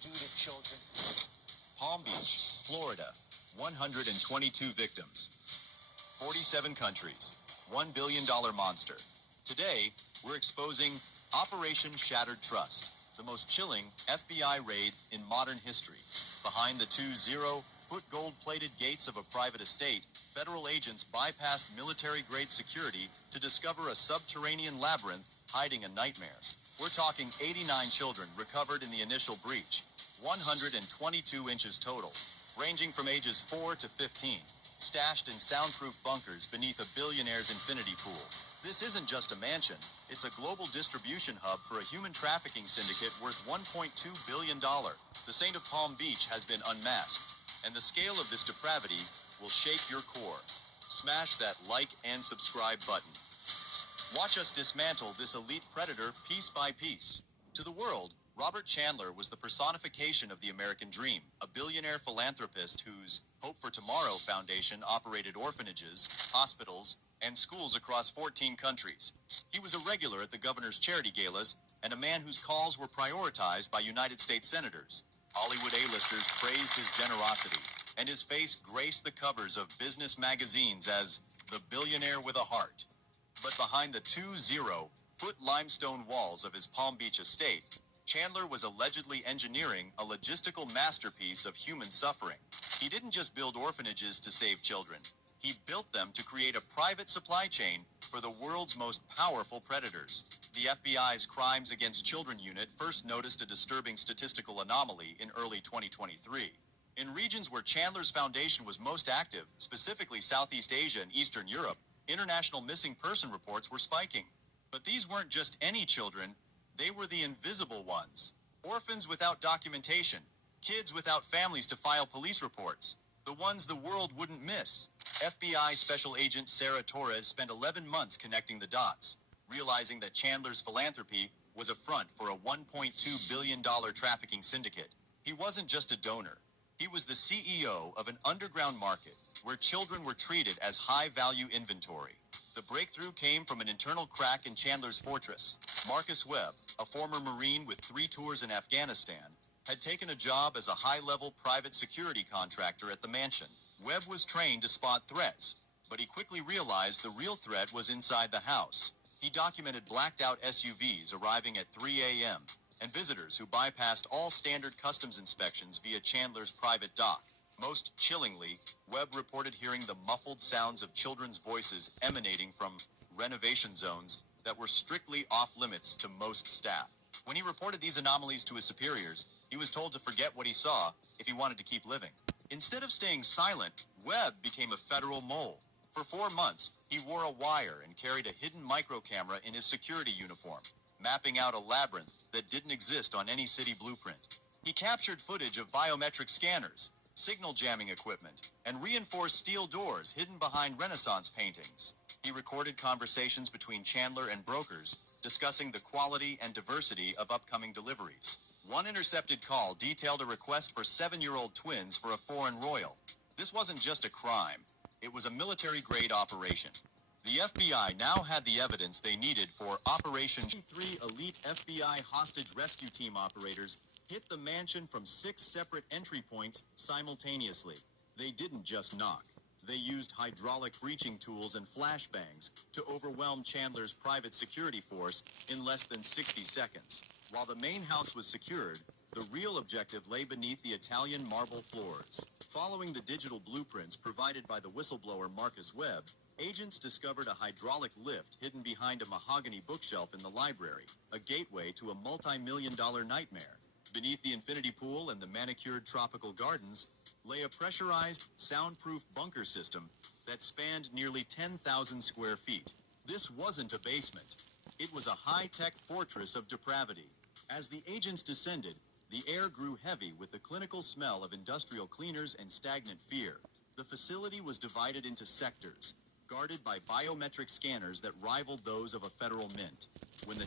do to children. Palm Beach, Florida, 122 victims, 47 countries, $1 billion monster. Today, we're exposing Operation Shattered Trust, the most chilling FBI raid in modern history. Behind the 20-foot gold-plated gates of a private estate, federal agents bypassed military-grade security to discover a subterranean labyrinth hiding a nightmare. We're talking 89 children recovered in the initial breach, 122 inches total, ranging from ages 4 to 15, stashed in soundproof bunkers beneath a billionaire's infinity pool. This isn't just a mansion, it's a global distribution hub for a human trafficking syndicate worth $1.2 billion. The Saint of Palm Beach has been unmasked, and the scale of this depravity will shake your core. Smash that like and subscribe button. Watch us dismantle this elite predator piece by piece. To the world, Robert Chandler was the personification of the American dream, a billionaire philanthropist whose Hope for Tomorrow Foundation operated orphanages, hospitals, and schools across 14 countries. He was a regular at the governor's charity galas and a man whose calls were prioritized by United States senators. Hollywood A-listers praised his generosity, and his face graced the covers of business magazines as the billionaire with a heart. But behind the 20-foot limestone walls of his Palm Beach estate, Chandler was allegedly engineering a logistical masterpiece of human suffering. He didn't just build orphanages to save children. He built them to create a private supply chain for the world's most powerful predators. The FBI's Crimes Against Children unit first noticed a disturbing statistical anomaly in early 2023. In regions where Chandler's foundation was most active, specifically Southeast Asia and Eastern Europe, international missing person reports were spiking. But these weren't just any children, they were the invisible ones. Orphans without documentation, kids without families to file police reports, the ones the world wouldn't miss. FBI Special Agent Sarah Torres spent 11 months connecting the dots, realizing that Chandler's philanthropy was a front for a $1.2 billion trafficking syndicate. He wasn't just a donor. He was the CEO of an underground market where children were treated as high-value inventory. The breakthrough came from an internal crack in Chandler's fortress. Marcus Webb, a former Marine with 3 tours in Afghanistan, had taken a job as a high-level private security contractor at the mansion. Webb was trained to spot threats, but he quickly realized the real threat was inside the house. He documented blacked-out SUVs arriving at 3 a.m. and visitors who bypassed all standard customs inspections via Chandler's private dock. Most chillingly, Webb reported hearing the muffled sounds of children's voices emanating from renovation zones that were strictly off-limits to most staff. When he reported these anomalies to his superiors, he was told to forget what he saw if he wanted to keep living. Instead of staying silent, Webb became a federal mole. For 4 months, he wore a wire and carried a hidden micro-camera in his security uniform, mapping out a labyrinth that didn't exist on any city blueprint. He captured footage of biometric scanners, signal jamming equipment, and reinforced steel doors hidden behind Renaissance paintings. He recorded conversations between Chandler and brokers, discussing the quality and diversity of upcoming deliveries. One intercepted call detailed a request for 7-year-old twins for a foreign royal. This wasn't just a crime. It was a military-grade operation. The FBI now had the evidence they needed for Operation. 3 elite FBI hostage rescue team operators hit the mansion from 6 separate entry points simultaneously. They didn't just knock. They used hydraulic breaching tools and flashbangs to overwhelm Chandler's private security force in less than 60 seconds. While the main house was secured, the real objective lay beneath the Italian marble floors. Following the digital blueprints provided by the whistleblower Marcus Webb, agents discovered a hydraulic lift hidden behind a mahogany bookshelf in the library, a gateway to a multi-million-dollar nightmare. Beneath the infinity pool and the manicured tropical gardens lay a pressurized, soundproof bunker system that spanned nearly 10,000 square feet. This wasn't a basement. It was a high-tech fortress of depravity. As the agents descended, the air grew heavy with the clinical smell of industrial cleaners and stagnant fear. The facility was divided into sectors, guarded by biometric scanners that rivaled those of a federal mint. When the